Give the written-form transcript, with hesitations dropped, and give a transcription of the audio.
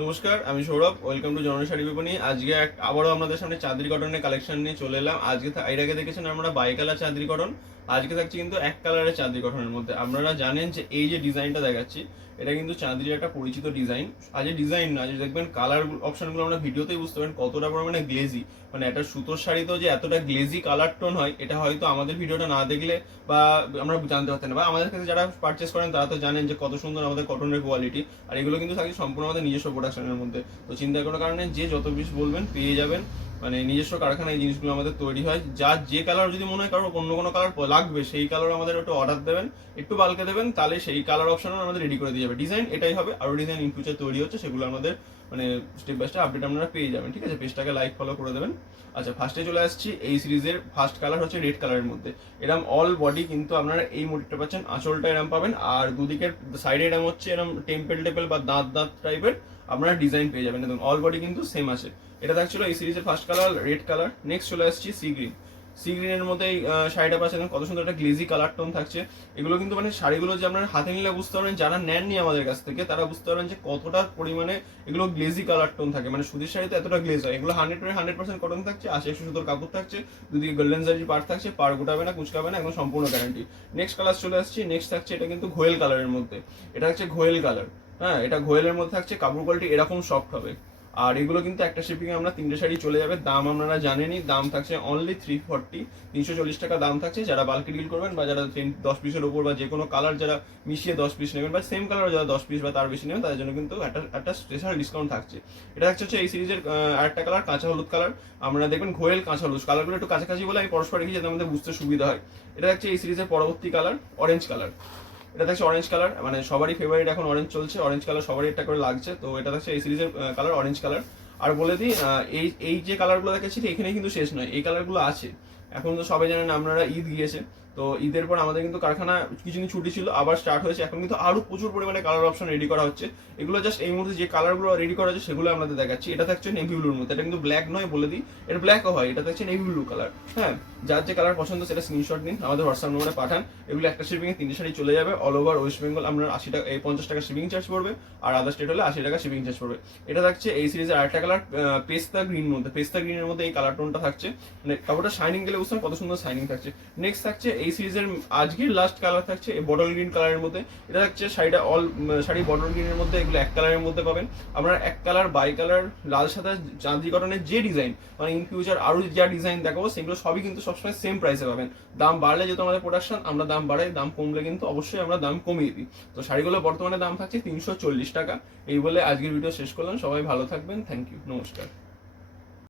নমস্কার, আমি Sourav. Welcome to জননী শাড়ি বিপণী। আজকে আবারও আপনাদের সামনে চাঁদরি কটনের কালেকশন নিয়ে চলে এলাম। আজকে এর আগে দেখেছেন আমরা বাই কালার চাঁদরি কটন। আজকে থাকছে কিন্তু এক কালারের চাঁদরি কটনের মধ্যে। আপনারা জানেন যে এই যে ডিজাইনটা দেখাচ্ছি, এটা কিন্তু চাঁদরির একটা পরিচিত ডিজাইন। আজ ডিজাইন না, আজ দেখবেন কালার অপশনগুলো আমরা ভিডিওতেই বুঝতে পারেন কতটা পরিমাণে গ্লেজি। মানে একটা সুতোর শাড়িতেও যে এতটা গ্লেজি কালার টোন হয়, এটা হয়তো আমাদের ভিডিওটা না দেখলে বা আমরা জানতে পারতেন না, বা আমাদের কাছে যারা পারচেস করেন তারা তো জানেন যে কত সুন্দর আমাদের কটনের কোয়ালিটি। আর এগুলো কিন্তু থাকছে সম্পূর্ণ আমাদের নিজস্ব প্রোডাকশনের মধ্যে। তো চিন্তার কোনো কারণে যে যত পিস বলবেন পেয়ে যাবেন। মানে নিজস্ব কারখানায় এই জিনিসগুলো আমাদের তৈরি হয়। যার যে কালার যদি মনে হয় কারো অন্য কোনো কালার লাগবে, সেই কালার আমাদের একটু অর্ডার দেবেন, একটু বালকে দেবেন, তাহলে সেই কালার অপশন আমাদের রেডি করে দিয়ে যাবে। ডিজাইন এটাই হবে, আরও ডিজাইন ইন ফিউচার তৈরি হচ্ছে, সেগুলো আমাদের মানে স্টেপ বাই স্টেপ আপডেট আপনারা পেয়ে যাবেন। ঠিক আছে, পেজটাকে লাইক ফলো করে দেবেন। আচ্ছা, ফার্স্টে চলে আসছি। এই সিরিজের ফার্স্ট কালার হচ্ছে রেড কালারের মধ্যে। এরম অল বডি কিন্তু আপনারা এই মোটিভটা পাচ্ছেন, আঁচলটা এরম পাবেন, আর দুদিকের সাইডে এরম হচ্ছে এরম টেম্পেল টেম্পেল বা দাঁত দাঁত টাইপের আপনারা ডিজাইন পেয়ে যাবেন। দেখুন অল বডি কিন্তু সেম আছে। এটা থাকছিল এই সিরিজের first colour red colour. Next চলে আসছি সি গ্রিন। সি গ্রিনের মধ্যে এই শাড়িটা পাচ্ছেন, কত সুন্দর একটা গ্লেজি কালার টোন থাকছে। এগুলো কিন্তু মানে শাড়িগুলো যে আপনার হাতে নিলে বুঝতে পারবেন, যারা নেননি আমাদের কাছ থেকে তারা বুঝতে পারবেন যে কতটা পরিমাণে এগুলো গ্লেজি কালার টোন থাকে। মানে সুতির শাড়িতে এতটা গ্লেজ হয়। এগুলো 100% কটন থাকছে, 80 সুতোর কাপড় থাকছে, দুদিকে গোল্ডেন জারি পার্ট থাকছে, পার গোটাবে না, কুচকাবে না, একদম সম্পূর্ণ গ্যারান্টি। নেক্সট কালার চলে আসছি। নেক্সট থাকছে এটা কিন্তু ঘোয়েল কালারের মধ্যে। এটা হচ্ছে ঘোয়েল কালার। হ্যাঁ, এটা ঘোয়েলের মধ্যে থাকছে, কাপড় কোয়ালিটি এরকম সফট হবে। আর এগুলো কিন্তু একটা শিপিং এ আমরা 3টে শাড়ি চলে যাবে। দাম আপনারা জানেনই, দাম থাকছে অনলি 340 টাকা দাম থাকছে। যারা বাল্কি ডিল করবেন বা যারা 10 পিসের উপর বা যে কোনো কালার যারা মিশিয়ে 10 পিস নেবেন বা সেম কালার যারা 10 পিস বা তার বেশি নেবেন, তাদের জন্য কিন্তু একটা স্পেশাল ডিসকাউন্ট থাকছে। এটা হচ্ছে এই সিরিজের আরেকটা কালার, কাঁচা হলুদ কালার। আপনারা দেখবেন ঘোয়েল কাঁচা হলুদ কালারগুলো একটু কাছাকাছি বলে আমি পরস্পর রেখে যাতে আমাদের বুঝতে সুবিধা হয়। এটা হচ্ছে এই সিরিজের পরবর্তী কালার, অরেঞ্জ কালার। এটা থাকছে অরেঞ্জ কালার, মানে সবারই ফেভারিট এখন অরেঞ্জ চলছে, অরেঞ্জ কালার সবারই একটা করে লাগছে। তো এটা থাকছে এই সিরিজের কালার, অরেঞ্জ কালার। আর বলে দিই, এই এই যে কালারগুলো দেখাচ্ছি এখানে কিন্তু শেষ নয়, এই কালারগুলো আছে। এখন তো সবাই জানেন আপনারা ঈদ গিয়েছে, তো ঈদের পর আমাদের কিন্তু কারখানা কিছুদিন ছুটি ছিল, আবার স্টার্ট হয়েছে। এখন কিন্তু আরো প্রচুর পরিমাণে কালার অপশন রেডি করা হচ্ছে। এগুলো জাস্ট এই মুহূর্তে যে কালারগুলো রেডি করা হচ্ছে সেগুলো আপনাদের দেখাচ্ছি। এটা থাকছে নেভি ব্লুর মধ্যে। এটা কিন্তু ব্ল্যাক নয় বলে দিই, এটা ব্ল্যাকও হয়। এটা থাকছে নেভি ব্লু কালার। হ্যাঁ, যার যে কালার পছন্দ সেটা স্ক্রিনশট নিন, আমাদের হোয়াটসঅ্যাপ নম্বরে পাঠান। এগুলো একটা শিপিং এ 3টে শাড়ি চলে যাবে। অল ওভার ওয়েস্ট বেঙ্গল আপনার 80 টাকা 50 টাকা শিপিং চার্জ পড়বে, আর আদার স্টেট হলে 80 টাকা শিপিং চার্জ পড়বে। এটা থাকছে এই সিরিজের আরেকটা কালার, পেস্তা গ্রিন মধ্যে। পেস্তা গ্রিনের মধ্যে এই কালার টোনটা থাকছে, মানে কাপড়টা শাইনিং গেলে বুঝতে কত সুন্দর শাইনিং থাকছে। নেক্সট থাকছে এই সিরিজের আজকের লাস্ট কালার থাকছে বটল গ্রিন কালারের মধ্যে। এটা থাকছে শাড়িটা শাড়ি বটল গ্রিনের মধ্যে। এগুলো এক কালারের মধ্যে পাবেন আপনারা। এক কালার, বাই কালার, লাল সাদা চাঁদনি কটনের যে ডিজাইন, মানে ইন ফিউচার আরো যা ডিজাইন দেখাবো সেগুলো সবই কিন্তু সবসময় সেম প্রাইসে পাবেন। দাম বাড়লে যেহেতু আমাদের প্রোডাকশন, আমরা দাম বাড়াই, দাম কমলে কিন্তু অবশ্যই আমরা দাম কমিয়ে দিই। তো শাড়িগুলো বর্তমানে দাম থাকছে 340 টাকা। এই বলে আজকের ভিডিও শেষ করলাম। সবাই ভালো থাকবেন, থ্যাংক ইউ, নমস্কার।